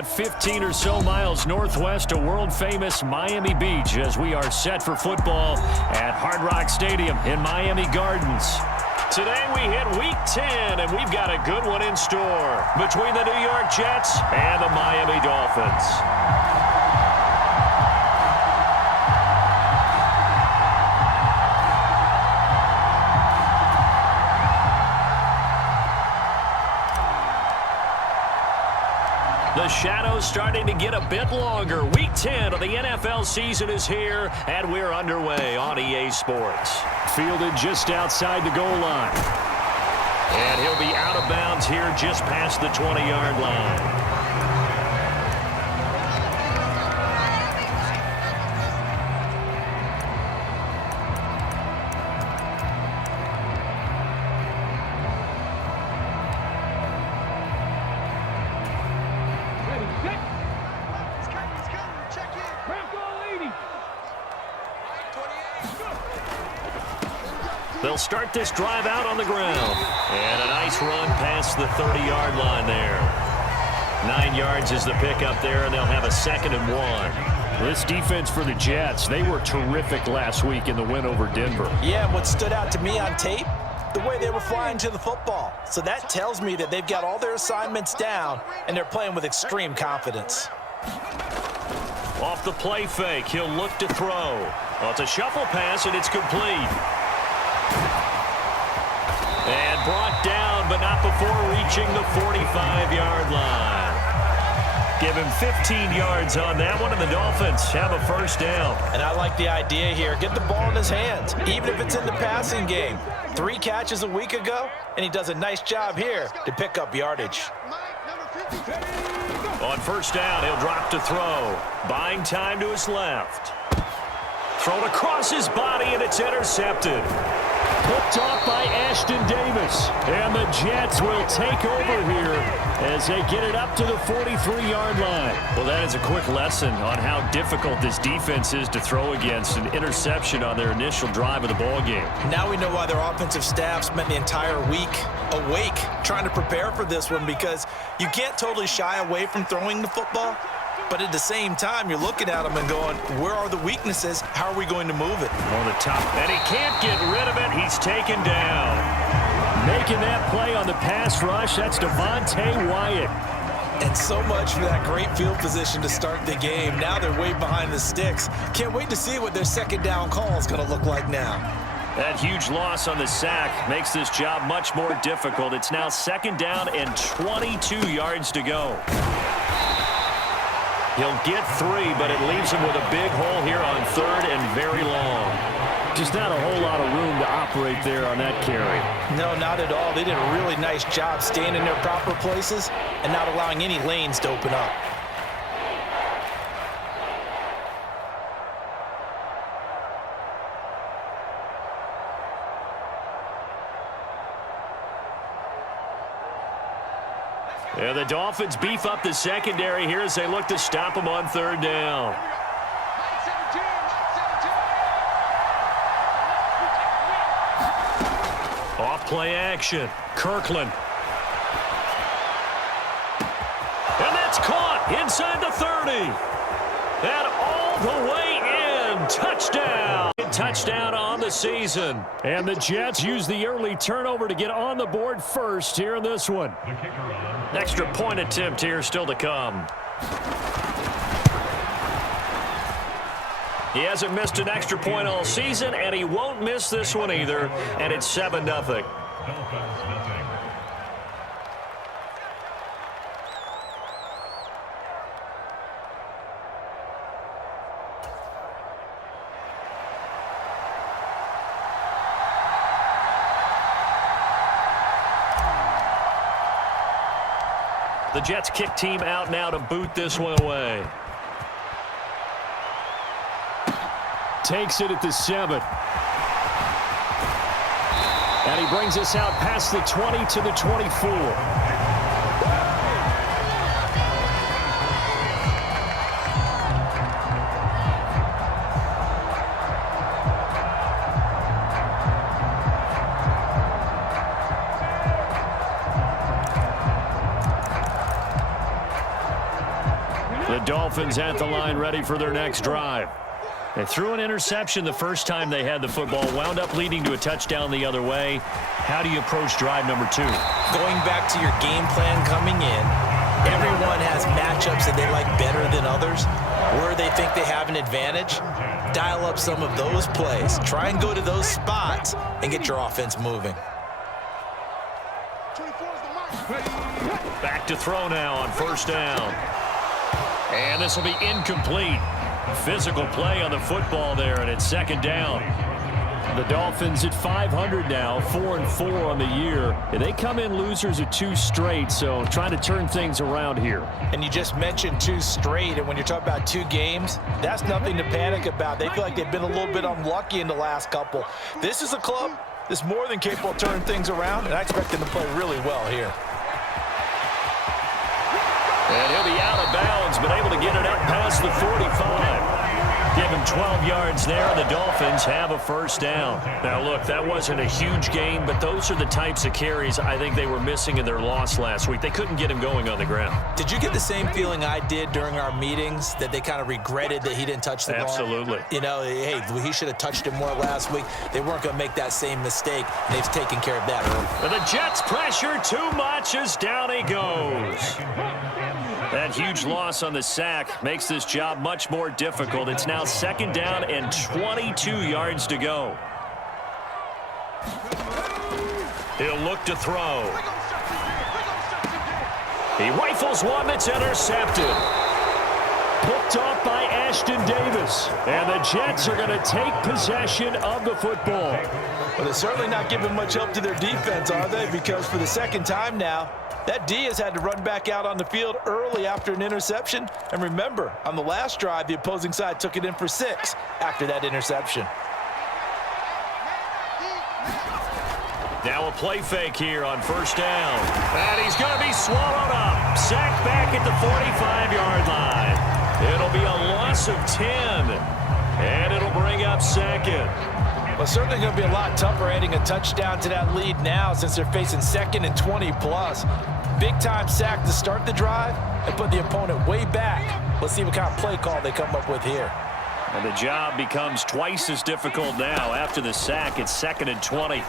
about 15 or so miles northwest of world-famous Miami Beach as we are set for football at Hard Rock Stadium in Miami Gardens. Today we hit Week 10, and we've got a good one in store between the New York Jets and the Miami Dolphins. The shadow's starting to get a bit longer. Week 10 of the NFL season is here, and we're underway on EA Sports. Fielded just outside the goal line. And he'll be out of bounds here just past the 20-yard line. They'll start this drive out on the ground. And a nice run past the 30-yard line there. 9 yards is the pickup there, and they'll have a 2nd and 1. This defense for the Jets, they were terrific last week in the win over Denver. Yeah, and what stood out to me on tape, the way they were flying to the football. So that tells me that they've got all their assignments down, and they're playing with extreme confidence. Off the play fake, he'll look to throw. Well, it's a shuffle pass, and it's complete. And brought down, but not before reaching the 45-yard line. Give him 15 yards on that one, and the Dolphins have a first down. And I like the idea here. Get the ball in his hands, even if it's in the passing game. 3 catches a week ago, and he does a nice job here to pick up yardage. On first down, he'll drop to throw. Buying time to his left. Thrown across his body, and it's intercepted. Picked off by Ashton Davis. And the Jets will take over here as they get it up to the 43-yard line. Well, that is a quick lesson on how difficult this defense is to throw against. An interception on their initial drive of the ballgame. Now we know why their offensive staff spent the entire week awake trying to prepare for this one, because you can't totally shy away from throwing the football. But at the same time, you're looking at them and going, where are the weaknesses? How are we going to move it? On the top, and he can't get rid of it. He's taken down. Making that play on the pass rush, that's Devontae Wyatt. And so much for that great field position to start the game. Now they're way behind the sticks. Can't wait to see what their second down call is going to look like now. That huge loss on the sack makes this job much more difficult. It's now 2nd down and 22 yards to go. He'll get 3, but it leaves him with a big hole here on 3rd and very long. Just not a whole lot of room to operate there on that carry. No, not at all. They did a really nice job staying in their proper places and not allowing any lanes to open up. And the Dolphins beef up the secondary here as they look to stop him on 3rd down. Off play action. Kirkland. And that's caught inside the 30. And all the way in. Touchdown. Touchdown on the season. And the Jets use the early turnover to get on the board first here in this one. Extra point attempt here still to come. He hasn't missed an extra point all season, and he won't miss this one either. And it's 7-0. The Jets kick team out now to boot this one away. Takes it at the 7. And he brings us out past the 20 to the 24. Dolphins at the line ready for their next drive. They threw an interception the first time they had the football, wound up leading to a touchdown the other way. How do you approach drive number 2? Going back to your game plan coming in, everyone has matchups that they like better than others. Where they think they have an advantage, dial up some of those plays. Try and go to those spots and get your offense moving. Back to throw now on first down. And this will be incomplete. Physical play on the football there, and it's second down. The Dolphins at 500 now, 4-4 on the year. And they come in losers of 2 straight, so trying to turn things around here. And you just mentioned 2 straight, and when you're talking about 2 games, that's nothing to panic about. They feel like they've been a little bit unlucky in the last couple. This is a club that's more than capable of turning things around, and I expect them to play really well here. And he'll be out of bounds, but able to get it up past the 45. Give him 12 yards there, and the Dolphins have a first down. Now, look, that wasn't a huge gain, but those are the types of carries I think they were missing in their loss last week. They couldn't get him going on the ground. Did you get the same feeling I did during our meetings, that they kind of regretted that he didn't touch the ball? Absolutely. You know, hey, he should have touched it more last week. They weren't going to make that same mistake, and they've taken care of that early. And the Jets pressure too much as down he goes. That huge loss on the sack makes this job much more difficult. It's now second down and 22 yards to go. He'll look to throw. He rifles one that's intercepted. Picked off by Ashton Davis. And the Jets are going to take possession of the football. Well, they're certainly not giving much help to their defense, are they? Because for the second time now, that D has had to run back out on the field early after an interception. And remember, on the last drive, the opposing side took it in for 6 after that interception. Now a play fake here on first down. And he's going to be swallowed up. Sacked back at the 45-yard line. It'll be a loss of 10. And it'll bring up second. Well, certainly going to be a lot tougher adding a touchdown to that lead now since they're facing second and 20+. Big-time sack to start the drive and put the opponent way back. Let's see what kind of play call they come up with here. And the job becomes twice as difficult now after the sack. It's second and 20.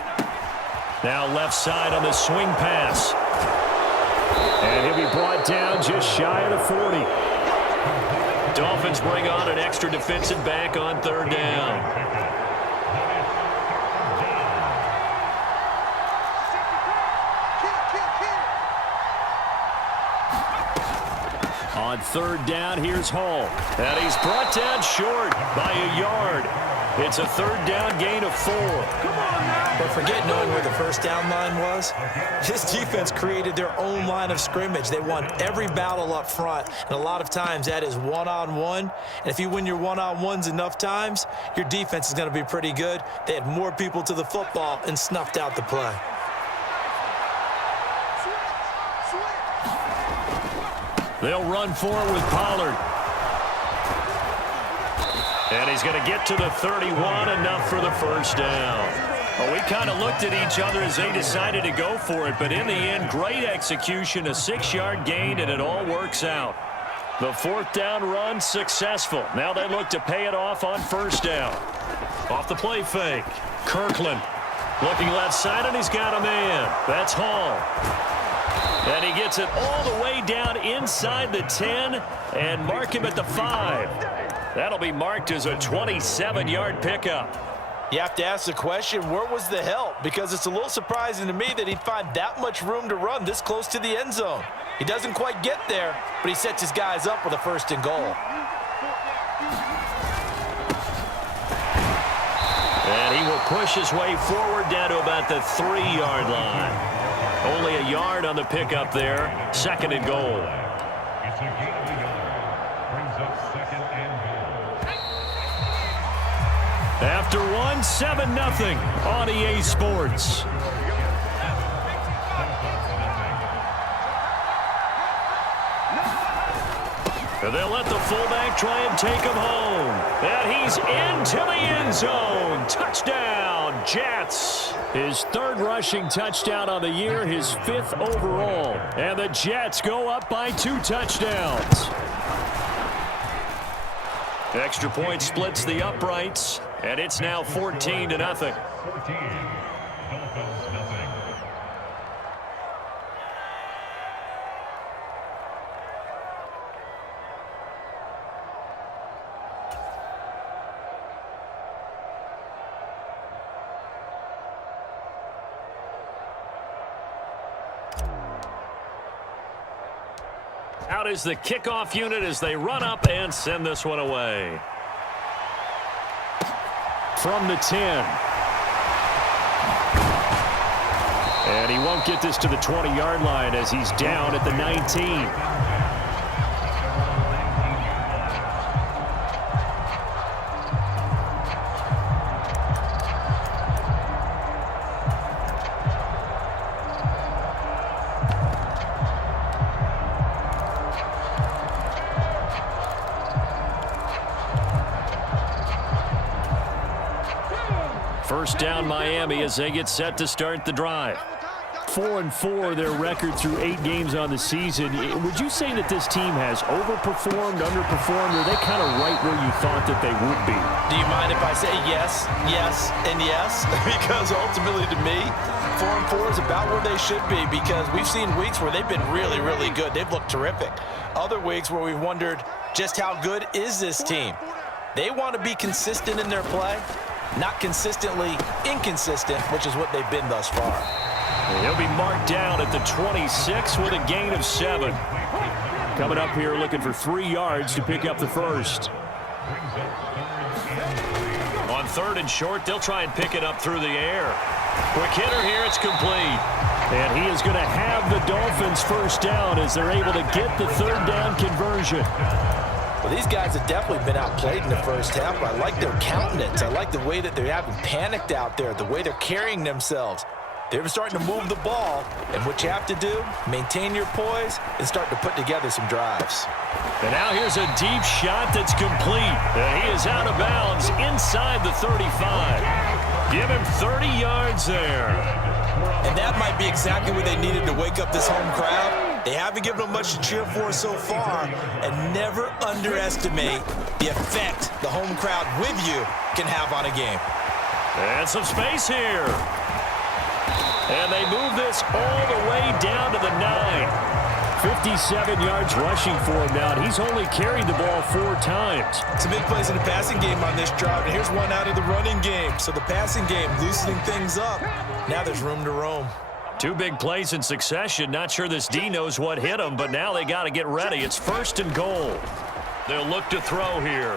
Now left side on the swing pass. And he'll be brought down just shy of the 40. Dolphins bring on an extra defensive back on third down. On third down, here's Hall. And he's brought down short by a yard. It's a third down gain of 4. But forget knowing where the first down line was. This defense created their own line of scrimmage. They won every battle up front. And a lot of times that is one-on-one. And if you win your one-on-ones enough times, your defense is going to be pretty good. They had more people to the football and snuffed out the play. They'll run forward with Pollard. And he's going to get to the 31, enough for the first down. Well, we kind of looked at each other as they decided to go for it, but in the end, great execution, a 6-yard gain, and it all works out. The fourth down run successful. Now they look to pay it off on first down. Off the play fake. Kirkland looking left side, and he's got a man. That's Hall. And he gets it all the way down inside the 10 and mark him at the 5. That'll be marked as a 27-yard pickup. You have to ask the question, where was the help? Because it's a little surprising to me that he'd find that much room to run this close to the end zone. He doesn't quite get there, but he sets his guys up with a first and goal. And he will push his way forward down to about the 3-yard line. Only a yard on the pickup there. Second and goal. After one, 7-0 on EA Sports. And they'll let the fullback try and take him home. And he's into the end zone. Touchdown, Jets. His third rushing touchdown on the year, his 5th overall. And the Jets go up by 2 touchdowns. Extra point splits the uprights, and it's now 14-0. Dolphins, nothing. Out is the kickoff unit as they run up and send this one away. From the 10. And he won't get this to the 20-yard line as he's down at the 19. First down Miami as they get set to start the drive. 4-4 their record through 8 games on the season. Would you say that this team has overperformed, underperformed, or are they kind of right where you thought that they would be? Do you mind if I say yes, yes, and yes? Because ultimately to me, 4-4 is about where they should be because we've seen weeks where they've been really, really good. They've looked terrific. Other weeks where we've wondered just how good is this team? They want to be consistent in their play. Not consistently inconsistent, which is what they've been thus far. He'll be marked down at the 26 with a gain of 7. Coming up here looking for 3 yards to pick up the first. On 3rd and short, they'll try and pick it up through the air. Quick hitter here, it's complete. And he is going to have the Dolphins first down as they're able to get the 3rd down conversion. Well, these guys have definitely been outplayed in the first half, but I like their countenance. I like the way that they haven't panicked out there, the way they're carrying themselves. They're starting to move the ball, and what you have to do, maintain your poise and start to put together some drives. And now here's a deep shot that's complete. And he is out of bounds inside the 35. Give him 30 yards there. And that might be exactly what they needed to wake up this home crowd. They haven't given them much to cheer for so far, and never underestimate the effect the home crowd with you can have on a game. And some space here. And they move this all the way down to the 9. 57 yards rushing for him now, and he's only carried the ball 4 times. Some big plays in the passing game on this drive, and here's one out of the running game. So the passing game loosening things up. Now there's room to roam. 2 big plays in succession. Not sure this D knows what hit him, but now they got to get ready. It's 1st and goal. They'll look to throw here.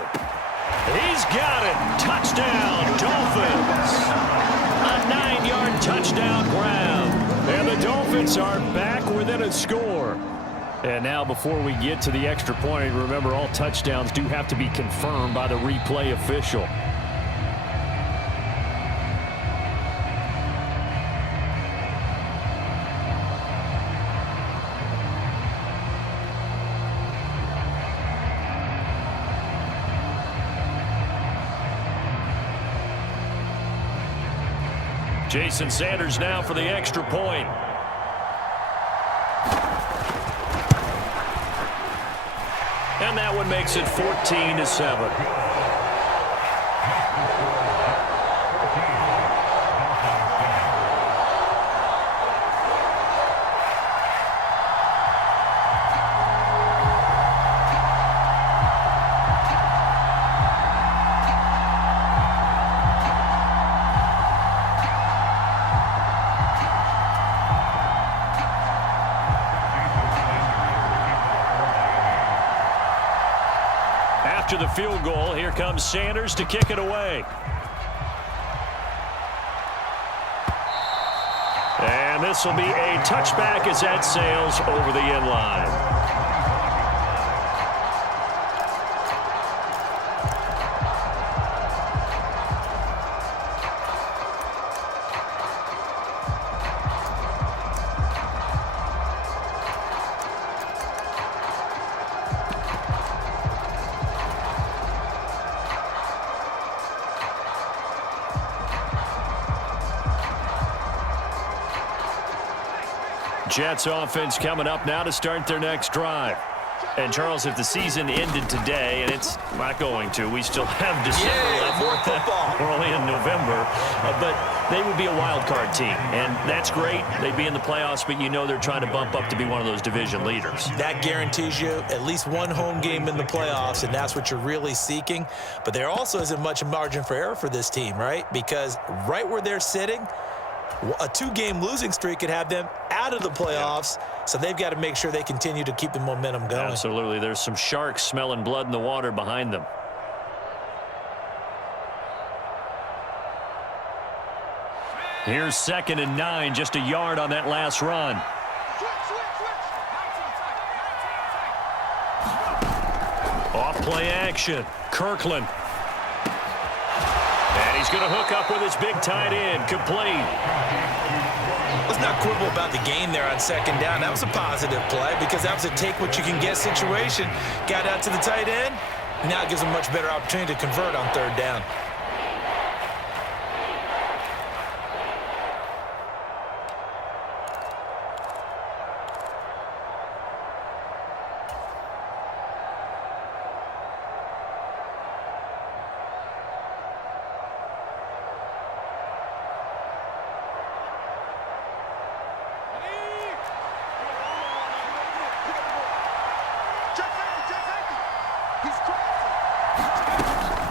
He's got it. Touchdown, Dolphins. A 9-yard touchdown grab. And the Dolphins are back within a score. And now before we get to the extra point, remember all touchdowns do have to be confirmed by the replay official. Jason Sanders now for the extra point. And that one makes it 14-7. After the field goal, here comes Sanders to kick it away. And this will be a touchback as that sails over the end line. Jets offense coming up now to start their next drive. And, Charles, if the season ended today, and it's not going to, we still have December left. More football. We're only in November. But they would be a wild card team, and that's great. They'd be in the playoffs, but you know they're trying to bump up to be one of those division leaders. That guarantees you at least one home game in the playoffs, and that's what you're really seeking. But there also isn't much margin for error for this team, right? Because right where they're sitting, a 2-game losing streak could have them out of the playoffs, so they've got to make sure they continue to keep the momentum going. Absolutely. There's some sharks smelling blood in the water behind them. Here's 2nd and 9, just a yard on that last run. Off play action. Kirkland. And he's going to hook up with his big tight end. Complete. Let's not quibble about the gain there on 2nd down. That was a positive play because that was a take-what-you-can-get situation. Got out to the tight end. Now it gives them a much better opportunity to convert on 3rd down.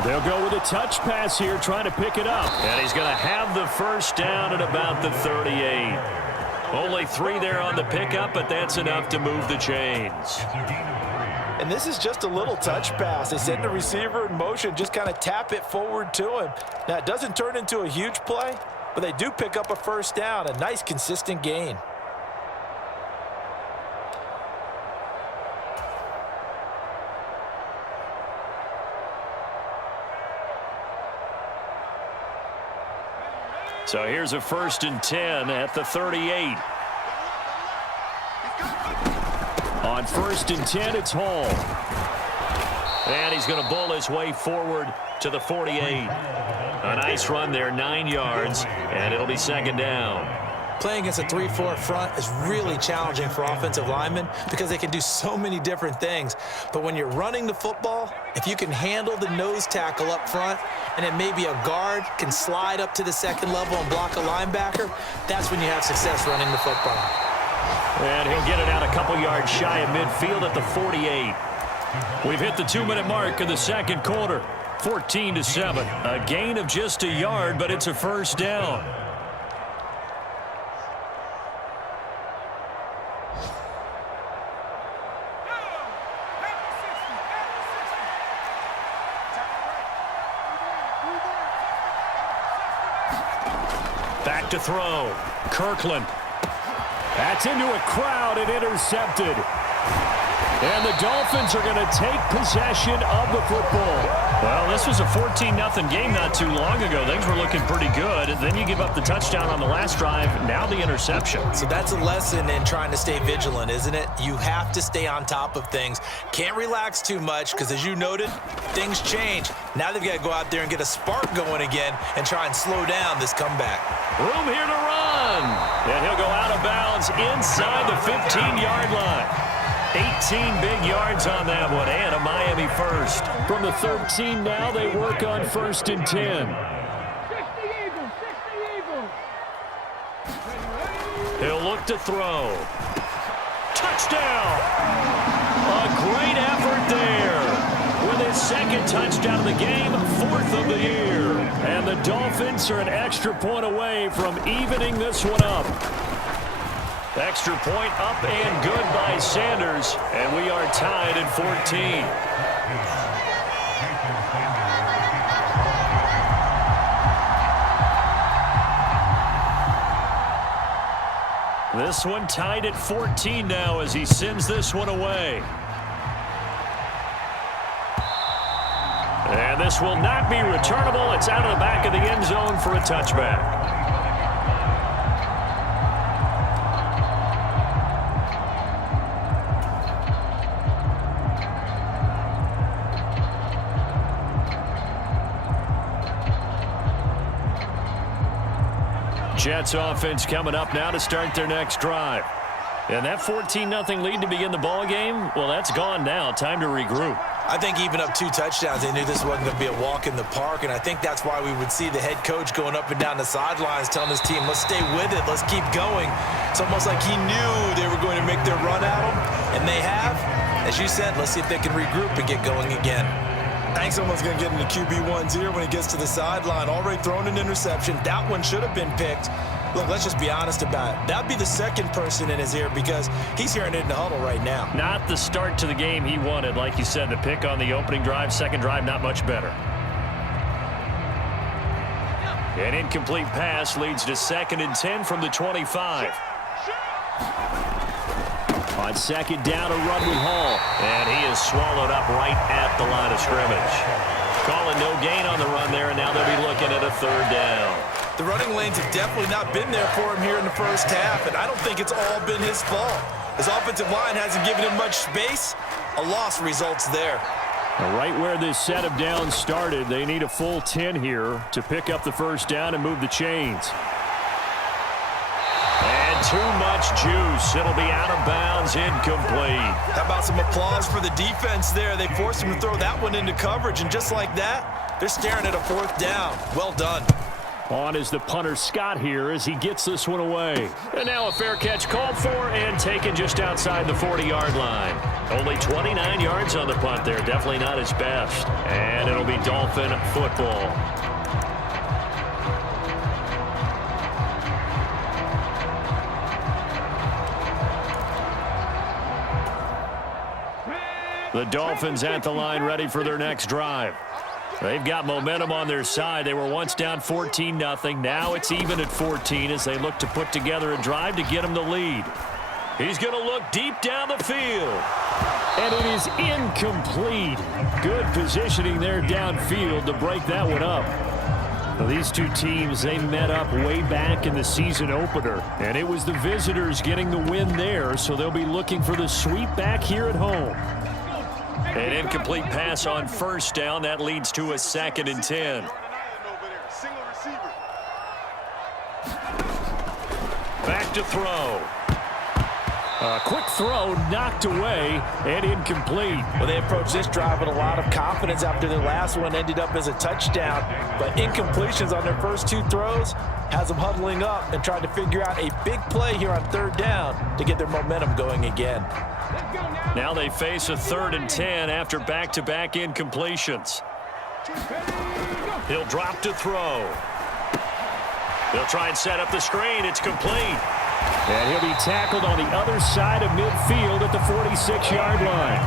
They'll go with a touch pass here, trying to pick it up. And he's going to have the first down at about the 38. Only 3 there on the pickup, but that's enough to move the chains. And this is just a little touch pass. They send the receiver in motion, just kind of tap it forward to him. Now, it doesn't turn into a huge play, but they do pick up a first down, a nice, consistent gain. So here's a 1st and 10 at the 38. On 1st and 10, it's Hall. And he's going to bull his way forward to the 48. A nice run there, 9 yards, and it'll be 2nd down. Playing against a 3-4 front is really challenging for offensive linemen because they can do so many different things. But when you're running the football, if you can handle the nose tackle up front and then maybe a guard can slide up to the 2nd level and block a linebacker, that's when you have success running the football. And he'll get it out a couple yards shy of midfield at the 48. We've hit the 2-minute mark of the 2nd quarter. 14-7. A gain of just a yard, but it's a first down. Back to throw. Kirkland. That's into a crowd and intercepted. And the Dolphins are going to take possession of the football. Well, this was a 14-0 game not too long ago. Things were looking pretty good. Then you give up the touchdown on the last drive. Now the interception. So that's a lesson in trying to stay vigilant, isn't it? You have to stay on top of things. Can't relax too much because, as you noted, things change. Now they've got to go out there and get a spark going again and try and slow down this comeback. Room here to run. And he'll go out of bounds inside the 15-yard line. 18 big yards on that one, and a Miami first. From the 13 now, they work on 1st and 10. He'll look to throw. Touchdown! A great effort there. With his 2nd touchdown of the game, 4th of the year. And the Dolphins are an extra point away from evening this one up. Extra point up and good by Sanders, and we are tied at 14. This one tied at 14 now as he sends this one away. And this will not be returnable. It's out of the back of the end zone for a touchback. Jets offense coming up now to start their next drive. And that 14-0 lead to begin the ball game, well, that's gone now. Time to regroup. I think even up 2 touchdowns, they knew this wasn't going to be a walk in the park, and I think that's why we would see the head coach going up and down the sidelines telling his team, let's stay with it, let's keep going. It's almost like he knew they were going to make their run at him, and they have. As you said, let's see if they can regroup and get going again. I think someone's going to get into QB1's ear when he gets to the sideline. Already thrown an interception. That one should have been picked. Look, let's just be honest about it. That'd be the second person in his ear because he's hearing it in the huddle right now. Not the start to the game he wanted. Like you said, the pick on the opening drive, second drive, not much better. An incomplete pass leads to 2nd and 10 from the 25. On second down, a run with Hall. And he is swallowed up right at the line of scrimmage. Calling no gain on the run there, and now they'll be looking at a 3rd down. The running lanes have definitely not been there for him here in the first half, and I don't think it's all been his fault. His offensive line hasn't given him much space. A loss results there. Right where this set of downs started, they need a full 10 here to pick up the 1st down and move the chains. And too much juice. It'll be out of bounds, incomplete. How about some applause for the defense there? They forced him to throw that one into coverage, and just like that, they're staring at a 4th down. Well done. On is the punter Scott here as he gets this one away. And now a fair catch called for and taken just outside the 40-yard line. Only 29 yards on the punt there. Definitely not his best. And it'll be Dolphin football. The Dolphins at the line ready for their next drive. They've got momentum on their side. They were once down 14-0. Now it's even at 14 as they look to put together a drive to get them the lead. He's going to look deep down the field. And it is incomplete. Good positioning there downfield to break that one up. Well, these two teams, they met up way back in the season opener. And it was the visitors getting the win there, so they'll be looking for the sweep back here at home. An incomplete pass on 1st down. That leads to a 2nd and 10. Back to throw. A quick throw knocked away and incomplete. Well, they approached this drive with a lot of confidence after their last one ended up as a touchdown. But incompletions on their first 2 throws has them huddling up and trying to figure out a big play here on 3rd down to get their momentum going again. Now they face a 3rd and 10 after back-to-back incompletions. He'll drop to throw. They'll try and set up the screen. It's complete. And he'll be tackled on the other side of midfield at the 46-yard line.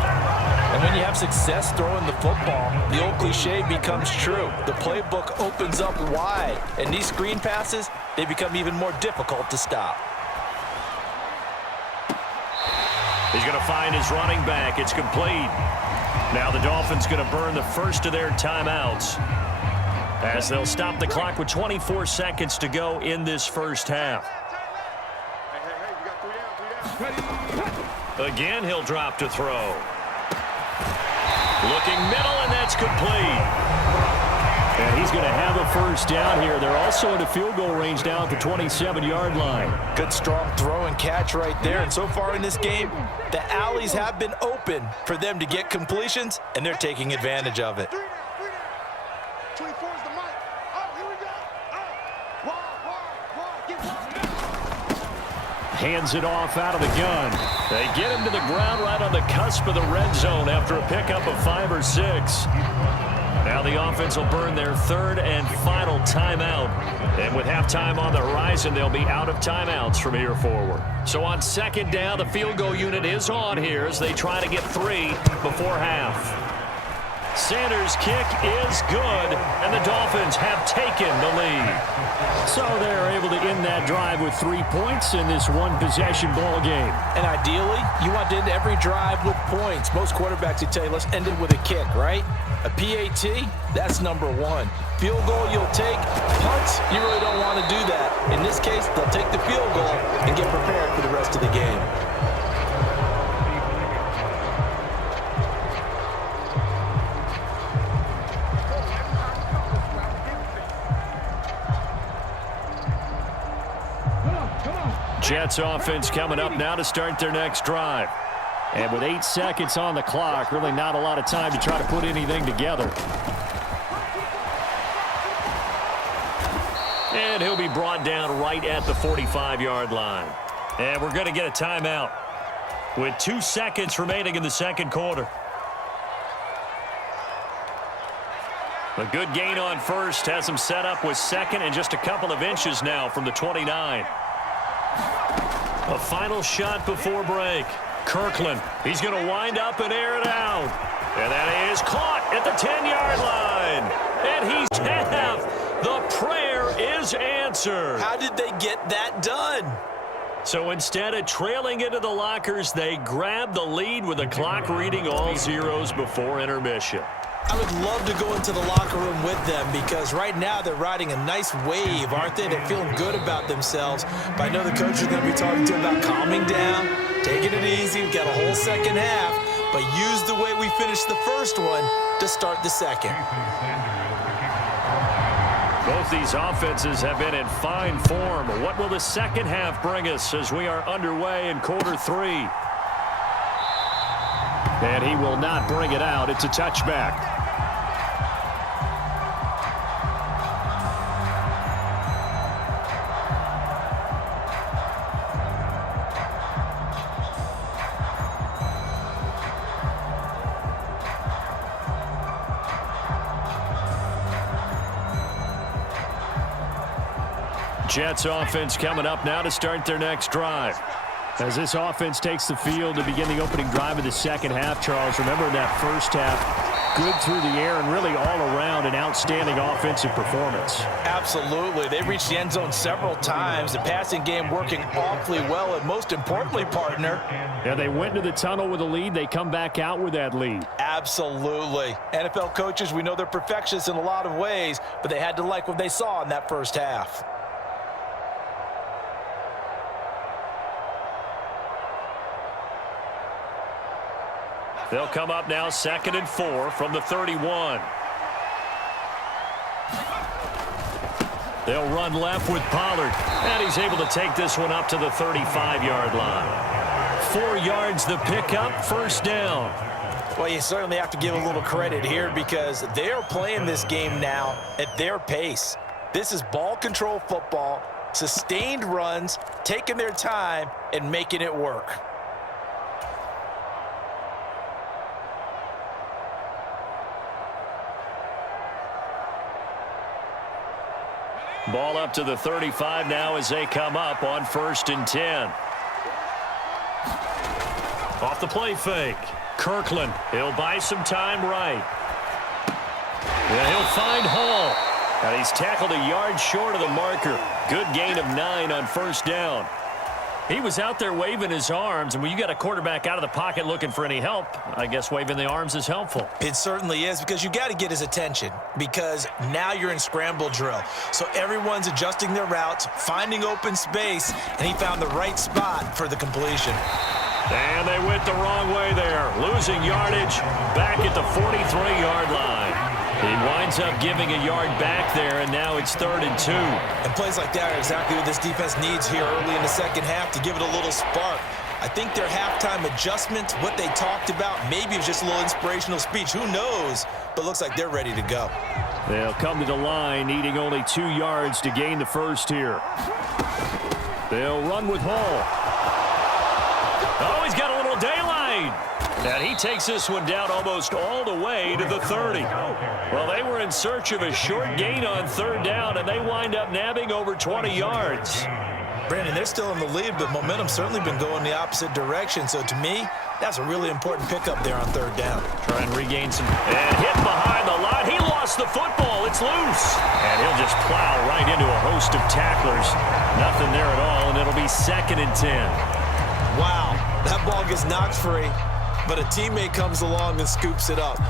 And when you have success throwing the football, the old cliche becomes true. The playbook opens up wide, and these screen passes, they become even more difficult to stop. He's going to find his running back. It's complete. Now the Dolphins going to burn the first of their timeouts as they'll stop the clock with 24 seconds to go in this first half. Again, he'll drop to throw. Looking middle, and that's complete. And he's going to have a 1st down here. They're also in the field goal range now at the 27-yard line. Good strong throw and catch right there. And so far in this game, the alleys have been open for them to get completions, and they're taking advantage of it. Hands it off out of the gun. They get him to the ground right on the cusp of the red zone after a pickup of 5 or 6. Now the offense will burn their 3rd and final timeout. And with halftime on the horizon, they'll be out of timeouts from here forward. So on 2nd down, the field goal unit is on here as they try to get 3 before half. Sanders' kick is good, and the Dolphins have taken the lead. So they're able to end that drive with 3 points in this one-possession ball game. And ideally, you want to end every drive with points. Most quarterbacks would tell you, let's end it with a kick, right? A PAT, that's number 1. Field goal you'll take. Punts, you really don't want to do that. In this case, they'll take the field goal and get prepared for the rest of the game. Jets offense coming up now to start their next drive. And with 8 seconds on the clock, really not a lot of time to try to put anything together. And he'll be brought down right at the 45-yard line. And we're going to get a timeout with 2 seconds remaining in the second quarter. A good gain on first has him set up with second and just a couple of inches now from the 29. A final shot before break. Kirkland, he's going to wind up and air it out. And that is caught at the 10-yard line. And he's half. The prayer is answered. How did they get that done? So instead of trailing into the lockers, they grab the lead with the clock reading all zeros before intermission. I would love to go into the locker room with them because right now they're riding a nice wave, aren't they? They're feeling good about themselves. But I know the coach is going to be talking to them about calming down, taking it easy. We've got a whole second half, but use the way we finished the first one to start the second. Both these offenses have been in fine form. What will the second half bring us as we are underway in quarter 3? And he will not bring it out. It's a touchback. Jets offense coming up now to start their next drive. As this offense takes the field to begin the opening drive of the second half, Charles, remember in that first half, good through the air and really all around an outstanding offensive performance. Absolutely. They reached the end zone several times. The passing game working awfully well, and most importantly, partner. Yeah, they went to the tunnel with a lead. They come back out with that lead. Absolutely. NFL coaches, we know they're perfectionists in a lot of ways, but they had to like what they saw in that first half. They'll come up now 2nd and 4 from the 31. They'll run left with Pollard, and he's able to take this one up to the 35-yard line. 4 yards the pickup, first down. Well, you certainly have to give a little credit here because they are playing this game now at their pace. This is ball control football, sustained runs, taking their time, and making it work. Ball up to the 35 now as they come up on 1st and 10. Off the play fake. Kirkland, he'll buy some time right. And he'll find Hall. And he's tackled a yard short of the marker. Good gain of 9 on 1st down. He was out there waving his arms, and when you got a quarterback out of the pocket looking for any help, I guess waving the arms is helpful. It certainly is because you got to get his attention because now you're in scramble drill. So everyone's adjusting their routes, finding open space, and he found the right spot for the completion. And they went the wrong way there, losing yardage back at the 43-yard line. He winds up giving a yard back there, and now it's 3rd and 2. And plays like that are exactly what this defense needs here early in the second half to give it a little spark. I think their halftime adjustment, what they talked about, maybe it was just a little inspirational speech. Who knows? But looks like they're ready to go. They'll come to the line, needing only 2 yards to gain the first here. They'll run with Hall. Oh, he's got a little daylight. And he takes this one down almost all the way to the 30. Well, they were in search of a short gain on 3rd down, and they wind up nabbing over 20 yards. Brandon, they're still in the lead, but momentum's certainly been going the opposite direction. So to me, that's a really important pickup there on 3rd down. Try and regain some. And hit behind the line. He lost the football. It's loose. And he'll just plow right into a host of tacklers. Nothing there at all, and it'll be 2nd and 10. Wow, that ball gets knocked free, but a teammate comes along and scoops it up.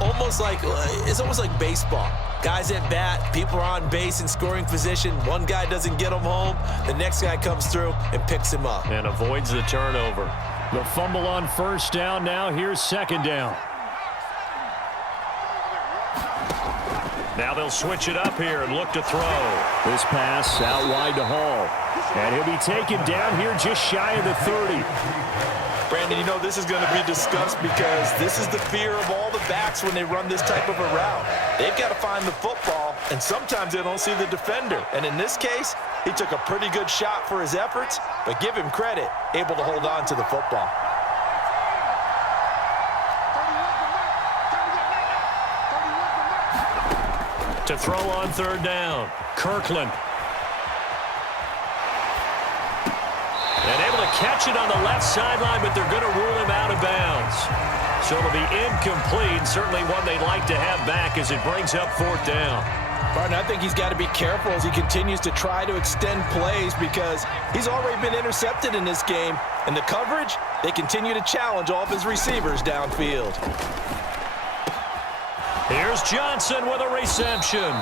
It's almost like baseball. Guys at bat, people are on base in scoring position. One guy doesn't get him home. The next guy comes through and picks him up. And avoids the turnover. The fumble on 1st down. Now here's 2nd down. Now they'll switch it up here and look to throw. This pass out wide to Hall. And he'll be taken down here just shy of the 30. Brandon, you know this is going to be discussed because this is the fear of all the backs when they run this type of a route. They've got to find the football, and sometimes they don't see the defender. And in this case, he took a pretty good shot for his efforts, but give him credit, able to hold on to the football. To throw on third down, Kirkland. And able to catch it on the left sideline, but they're going to rule him out of bounds. So it'll be incomplete, certainly one they'd like to have back as it brings up fourth down. Martin, I think he's got to be careful as he continues to try to extend plays because he's already been intercepted in this game. And the coverage, they continue to challenge all of his receivers downfield. Here's Johnson with a reception.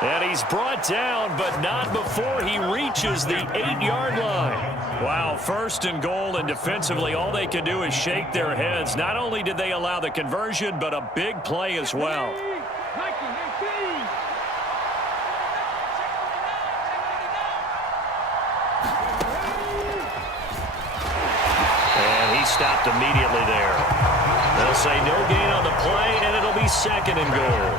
And he's brought down, but not before he reaches the 8-yard line. Wow, first and goal, and defensively all they can do is shake their heads. Not only did they allow the conversion, but a big play as well. And he stopped immediately there. They'll say no gain on the play, and it'll be second and goal.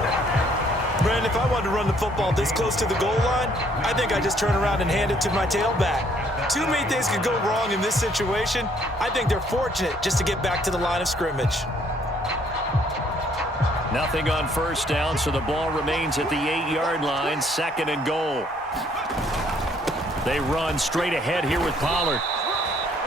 Brandon, if I wanted to run the football this close to the goal line, I think I just turn around and hand it to my tailback. Too many things could go wrong in this situation. I think they're fortunate just to get back to the line of scrimmage. Nothing on first down, so the ball remains at the 8-yard line, second and goal. They run straight ahead here with Pollard.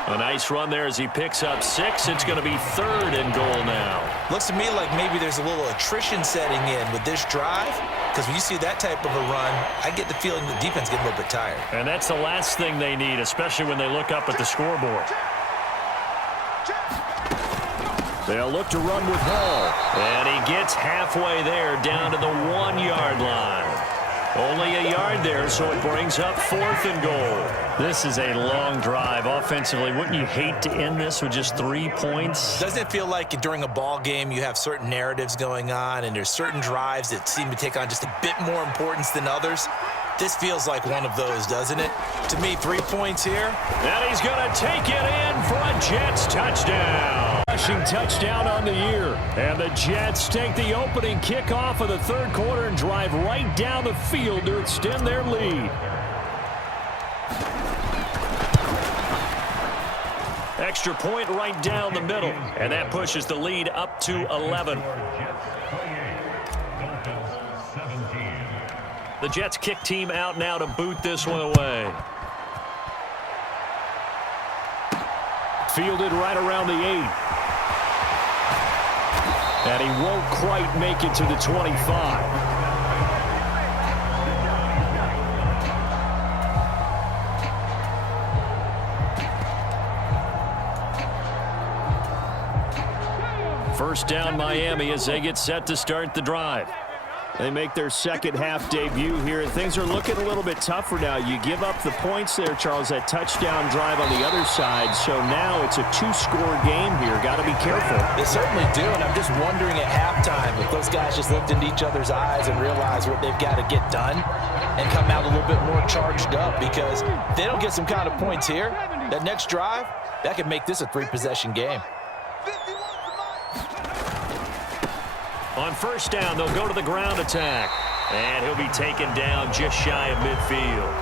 A nice run there as he picks up 6. It's going to be third and goal now. Looks to me like maybe there's a little attrition setting in with this drive, because when you see that type of a run, I get the feeling the defense gets a little bit tired. And that's the last thing they need, especially when they look up at the scoreboard. They'll look to run with Hall. And he gets halfway there down to the 1-yard line. Only a yard there, so it brings up fourth and goal. This is a long drive offensively. Wouldn't you hate to end this with just 3 points? Doesn't it feel like during a ball game you have certain narratives going on and there's certain drives that seem to take on just a bit more importance than others? This feels like one of those, doesn't it? To me, 3 points here. And he's going to take it in for a Jets touchdown. Rushing touchdown on the year. And the Jets take the opening kickoff of the third quarter and drive right down the field to extend their lead. Extra point right down the middle. And that pushes the lead up to 11. The Jets kick team out now to boot this one away. Fielded right around the 8. And he won't quite make it to the 25. First down Miami as they get set to start the drive. They make their second half debut here. Things are looking a little bit tougher now. You give up the points there, Charles, that touchdown drive on the other side. So now it's a 2-score game here. Got to be careful. They certainly do, and I'm just wondering at halftime if those guys just looked into each other's eyes and realized what they've got to get done and come out a little bit more charged up, because if they don't get some kind of points here, that next drive, that could make this a 3-possession game. On first down, they'll go to the ground attack. And he'll be taken down just shy of midfield.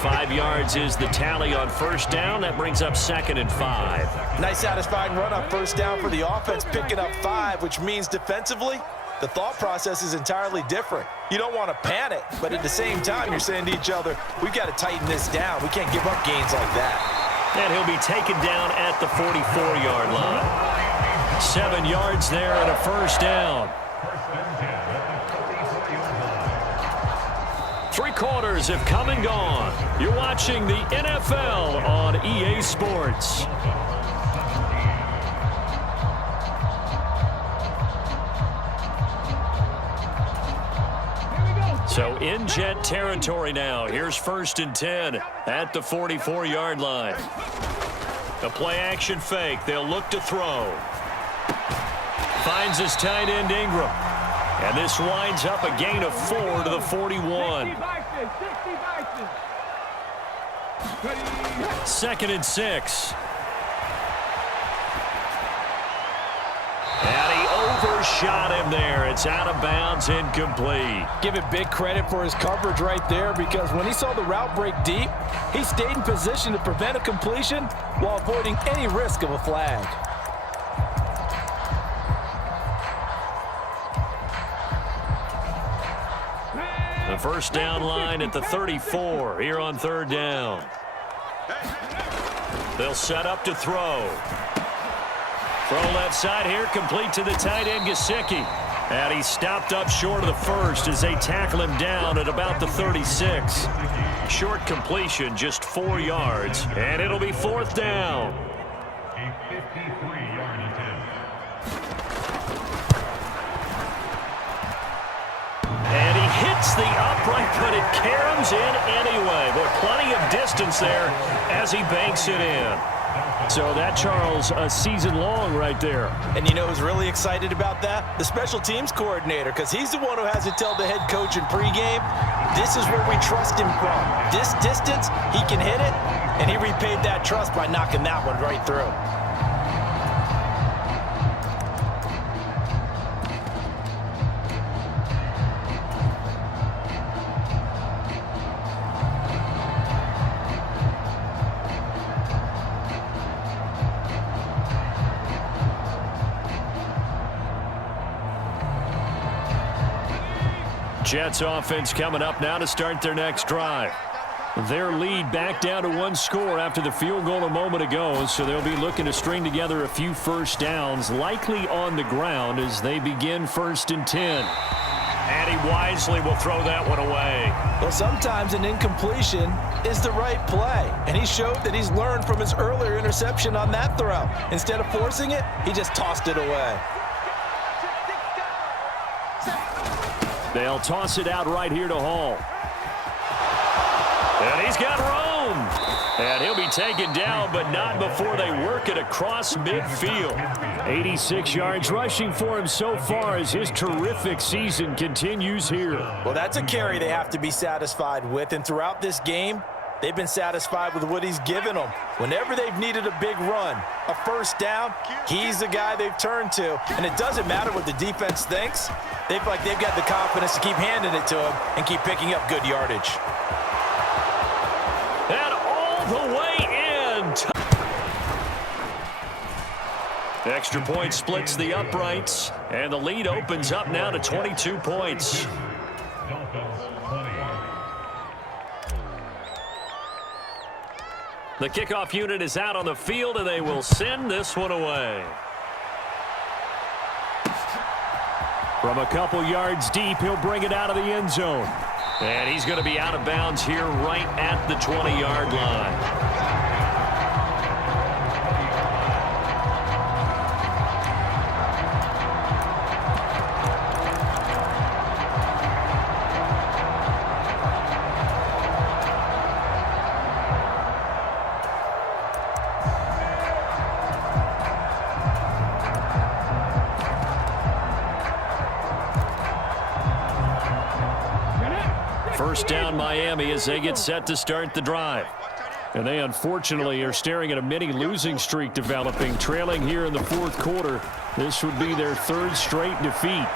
5 yards is the tally on first down. That brings up second and 5. Nice satisfying run on first down for the offense, picking up 5, which means defensively, the thought process is entirely different. You don't want to panic, but at the same time, you're saying to each other, we've got to tighten this down. We can't give up gains like that. And he'll be taken down at the 44-yard line. 7 yards there and a first down. 3 quarters have come and gone. You're watching the NFL on EA Sports. So in Jet territory now. Here's first and 10 at the 44-yard line. A play-action fake. They'll look to throw. Finds his tight end Ingram. And this winds up a gain of 4 to the 41. 2nd and 6. And he overshot him there. It's out of bounds, incomplete. Give it big credit for his coverage right there, because when he saw the route break deep, he stayed in position to prevent a completion while avoiding any risk of a flag. The first down line at the 34 here on 3rd down. They'll set up to throw. Throw left side here, complete to the tight end, Gesicki. And he stopped up short of the first as they tackle him down at about the 36. Short completion, just 4 yards, and it'll be 4th down. A 53-yard attempt. And he hits the upright, but it caroms in anyway. But plenty of distance there as he banks it in. So that, Charles, a season long right there. And you know who's really excited about that? The special teams coordinator, because he's the one who has to tell the head coach in pregame, this is where we trust him from. This distance, he can hit it, and he repaid that trust by knocking that one right through. Jets offense coming up now to start their next drive. Their lead back down to 1 score after the field goal a moment ago, so they'll be looking to string together a few first downs, likely on the ground as they begin 1st and 10. And he wisely will throw that one away. Well, sometimes an incompletion is the right play, and he showed that he's learned from his earlier interception on that throw. Instead of forcing it, he just tossed it away. They'll toss it out right here to Hall. And he's got room. And he'll be taken down, but not before they work it across midfield. 86 yards rushing for him so far as his terrific season continues here. Well, that's a carry they have to be satisfied with, and throughout this game, they've been satisfied with what he's given them. Whenever they've needed a big run, a first down, he's the guy they've turned to. And it doesn't matter what the defense thinks. They've got the confidence to keep handing it to him and keep picking up good yardage. And all the way in. Extra point splits the uprights, and the lead opens up now to 22 points. Dolphins 20. The kickoff unit is out on the field, and they will send this one away. From a couple yards deep, he'll bring it out of the end zone. And he's going to be out of bounds here right at the 20-yard line. First down Miami as they get set to start the drive. And they unfortunately are staring at a mini losing streak developing, trailing here in the 4th quarter. This would be their 3rd straight defeat.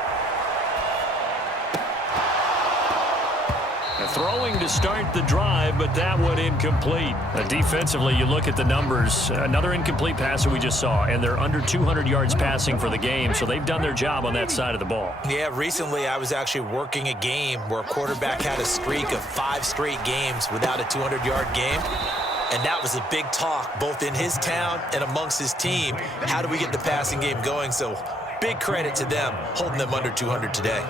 Throwing to start the drive, but that one incomplete. Defensively, you look at the numbers. Another incomplete pass that we just saw, and they're under 200 yards passing for the game, so they've done their job on that side of the ball. Yeah, recently I was actually working a game where a quarterback had a streak of 5 straight games without a 200-yard game. And that was a big talk, both in his town and amongst his team. How do we get the passing game going? So big credit to them, holding them under 200 today.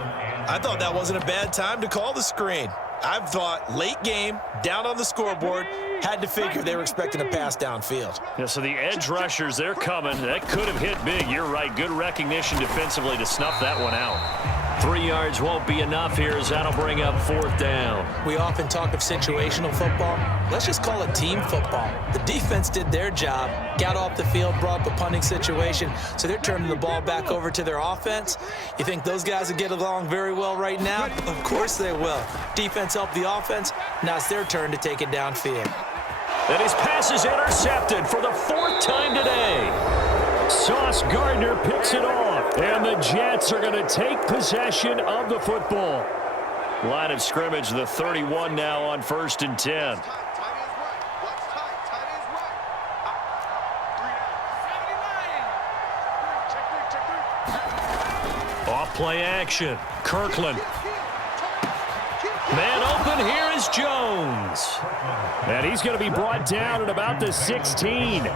I thought that wasn't a bad time to call the screen. I've thought late game, down on the scoreboard, had to figure they were expecting a pass downfield. Yeah, so the edge rushers, they're coming. That could have hit big. You're right. Good recognition defensively to snuff that one out. 3 yards won't be enough here as that'll bring up 4th down. We often talk of situational football. Let's just call it team football. The defense did their job, got off the field, brought up a punting situation, so they're turning the ball back over to their offense. You think those guys will get along very well right now? Of course they will. Defense helped the offense. Now it's their turn to take it downfield. And his pass is intercepted for the 4th time today. Sauce Gardner picks it off, and the Jets are going to take possession of the football. Line of scrimmage, the 31 now on 1st and 10. Off play action. Kirkland. Man open, here is Jones. And he's going to be brought down at about the 16.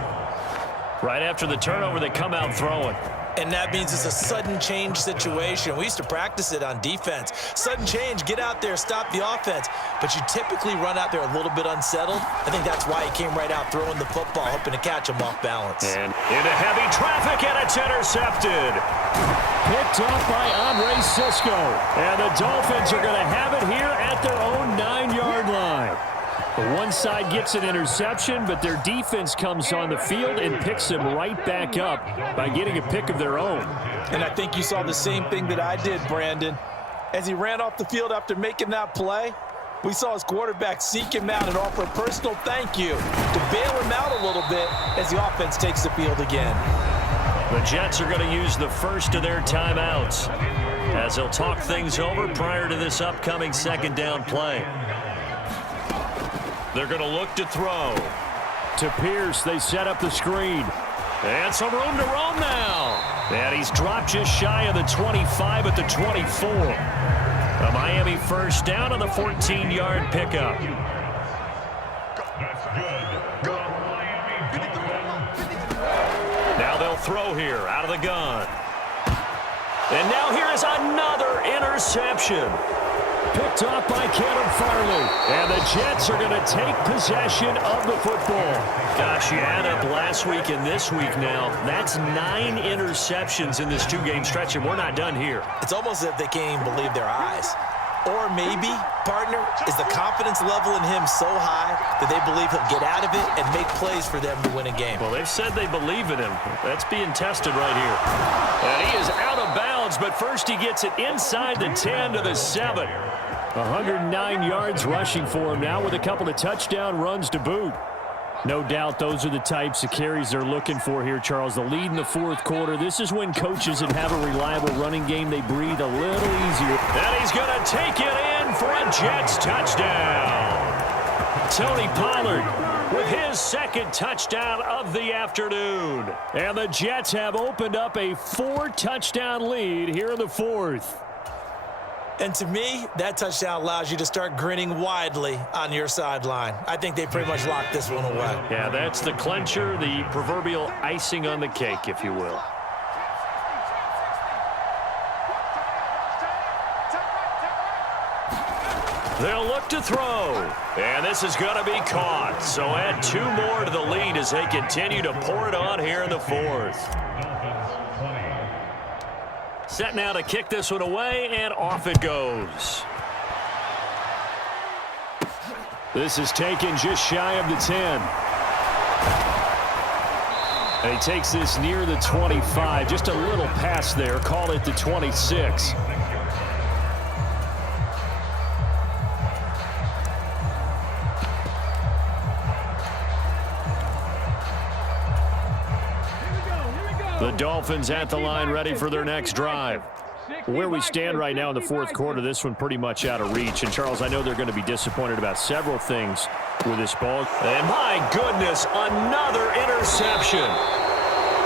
Right after the turnover, they come out throwing. And that means it's a sudden change situation. We used to practice it on defense. Sudden change, get out there, stop the offense. But you typically run out there a little bit unsettled. I think that's why he came right out throwing the football, hoping to catch him off balance. And into heavy traffic, and it's intercepted. Picked up by Andre Sisco. And the Dolphins are going to have it here at their own 9-yard line. The one side gets an interception, but their defense comes on the field and picks them right back up by getting a pick of their own. And I think you saw the same thing that I did, Brandon. As he ran off the field after making that play, we saw his quarterback seek him out and offer a personal thank you to bail him out a little bit as the offense takes the field again. The Jets are going to use the first of their timeouts as they'll talk things over prior to this upcoming 2nd down play. They're going to look to throw. To Pierce, they set up the screen. And some room to roam now. And he's dropped just shy of the 25 at the 24. A Miami 1st down on the 14-yard pickup. That's good. Now they'll throw here out of the gun. And now here is another interception. Picked off by Caleb Farley. And the Jets are going to take possession of the football. Gosh, you add up last week and this week now. That's 9 interceptions in this 2-game stretch, and we're not done here. It's almost as if they can't even believe their eyes. Or maybe, partner, is the confidence level in him so high that they believe he'll get out of it and make plays for them to win a game. Well, they've said they believe in him. That's being tested right here. And he is out of bounds, but first he gets it inside the 10 to the 7. 109 yards rushing for him now with a couple of touchdown runs to boot. No doubt those are the types of carries they're looking for here, Charles. The lead in the 4th quarter. This is when coaches that have a reliable running game, they breathe a little easier. And he's going to take it in for a Jets touchdown. Tony Pollard with his 2nd touchdown of the afternoon. And the Jets have opened up a 4-touchdown lead here in the 4th. And to me, that touchdown allows you to start grinning widely on your sideline. I think they pretty much locked this one away. Yeah, that's the clincher, the proverbial icing on the cake, if you will. They'll look to throw. And this is going to be caught. So add 2 more to the lead as they continue to pour it on here in the 4th. Set now to kick this one away, and off it goes. This is taken just shy of the 10. And he takes this near the 25. Just a little pass there. Call it the 26. The Dolphins at the line ready for their next drive. Where we stand right now in the 4th quarter, this one pretty much out of reach. And, Charles, I know they're going to be disappointed about several things with this ball. And, my goodness, another interception.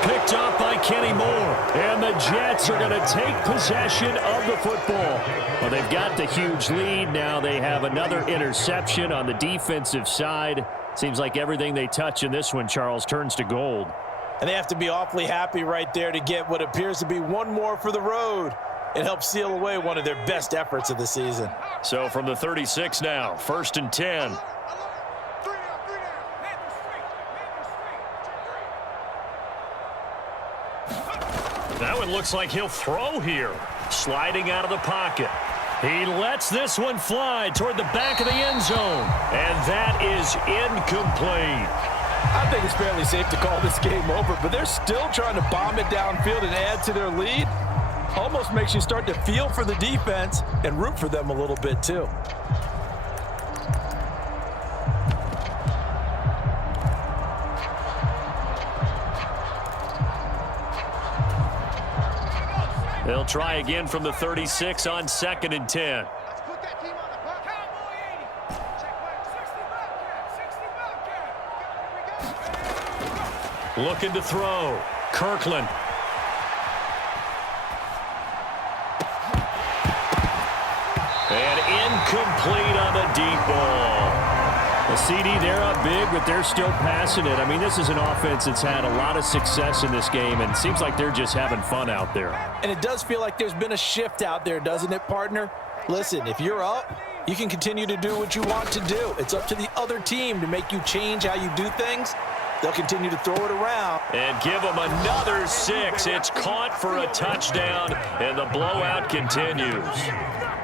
Picked up by Kenny Moore. And the Jets are going to take possession of the football. Well, they've got the huge lead. Now they have another interception on the defensive side. Seems like everything they touch in this one, Charles, turns to gold. And they have to be awfully happy right there to get what appears to be one more for the road. It helps seal away one of their best efforts of the season. So from the 36 now, 1st and 10. That one looks like he'll throw here. sliding out of the pocket. He lets this one fly toward the back of the end zone. And that is incomplete. I think it's fairly safe to call this game over, but they're still trying to bomb it downfield and add to their lead. Almost makes you start to feel for the defense and root for them a little bit too. They'll try again from the 36 on 2nd and 10. Looking to throw. Kirkland. And incomplete on the deep ball. The CD, they're up big, but they're still passing it. I mean, this is an offense that's had a lot of success in this game, and it seems like they're just having fun out there. And it does feel like there's been a shift out there, doesn't it, partner? Listen, if you're up, you can continue to do what you want to do. It's up to the other team to make you change how you do things. They'll continue to throw it around. And give them another 6. It's caught for a touchdown, and the blowout continues.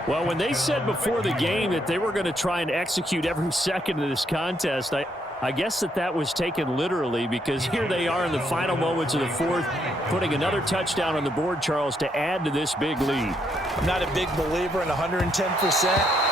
Well, when they said before the game that they were going to try and execute every second of this contest, I guess that was taken literally, because here they are in the final moments of the fourth, putting another touchdown on the board, Charles, to add to this big lead. I'm not a big believer in 110%,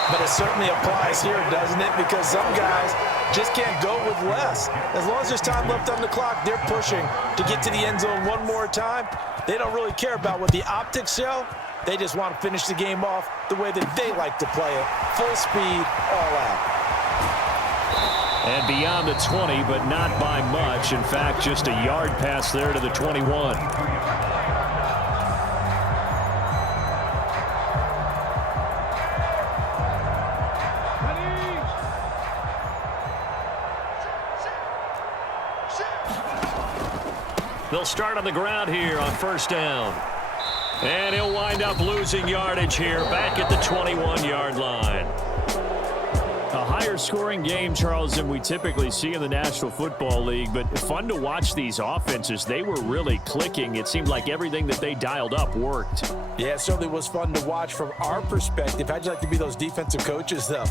but it certainly applies here, doesn't it? Because some guys just can't go with less. As long as there's time left on the clock, they're pushing to get to the end zone one more time. They don't really care about what the optics show. They just want to finish the game off the way that they like to play it. Full speed, all out. And beyond the 20, but not by much. In fact, just a yard pass there to the 21. They'll start on the ground here on 1st down. And he'll wind up losing yardage here back at the 21-yard line. A higher scoring game, Charles, than we typically see in the National Football League, but fun to watch these offenses. They were really clicking. It seemed like everything that they dialed up worked. Yeah, it certainly was fun to watch from our perspective. How'd you like to be those defensive coaches, though?